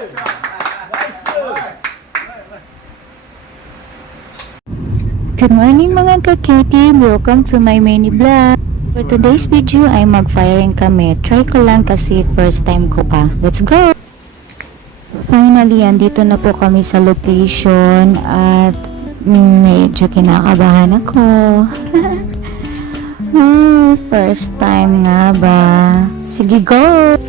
Good morning mga ka-cutie! Welcome to my mini vlog. For today's video ay mag-firing kami. Try ko lang kasi first time ko pa. Let's go! Finally, andito na po kami sa location at medyo kinakabahan ako. First time nga ba? Sige, go!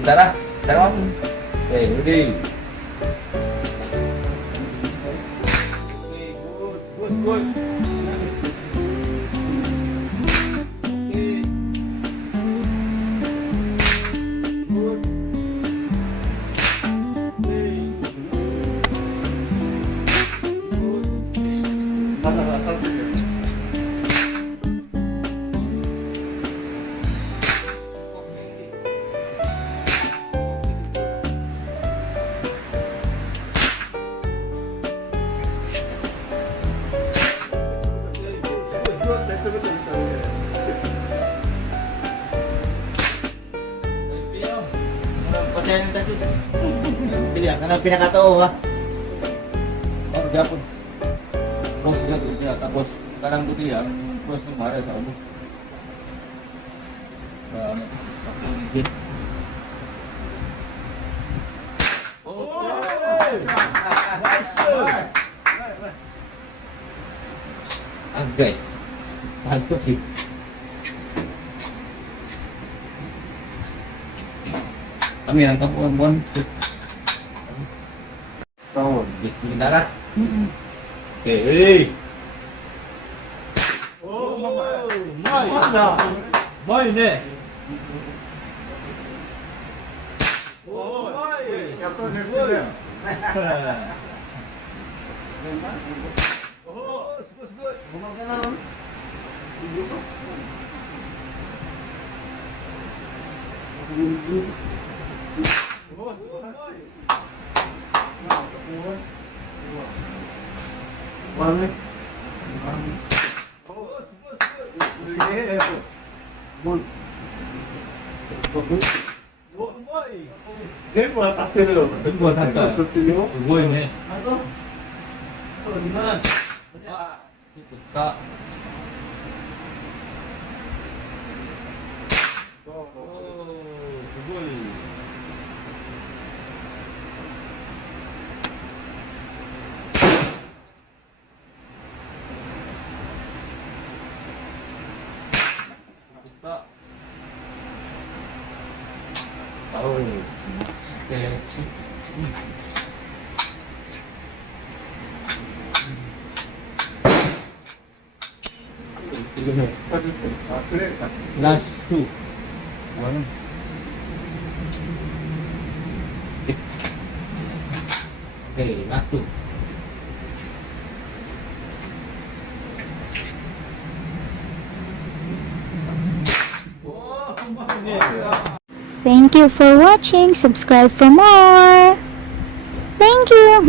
Tara, tara. Okay, ready. Okay, good. Okay. Good. Karena pinakatao ha. Oh, japon. Bos jatuh ya, tapos sekarang tuh dia bos kemarin sa bos. Agay. Tahan sih. Kami yang kampung Tahun, bismillah lah. Okay. Oh, mana? Main ni. Oh, main. Apa ni dia? Oh, good. Bukan. Last two. One. Okay, last two. Thank you for watching. Subscribe for more. Thank you.